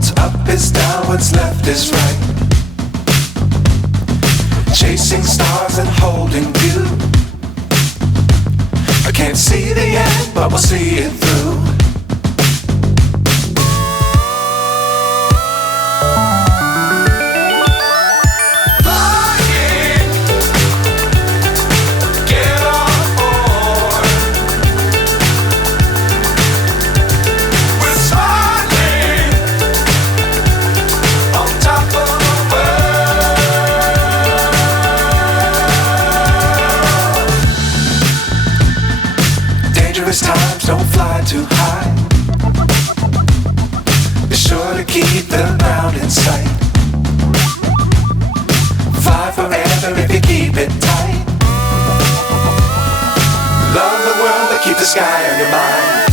What's up is down, what's left is right. Chasing stars and holding you. I can't see the end, but we'll see it through. Dangerous times, don't fly too high. Be sure to keep the ground in sight. Fly forever if you keep it tight. Love the world, but keep the sky on your mind.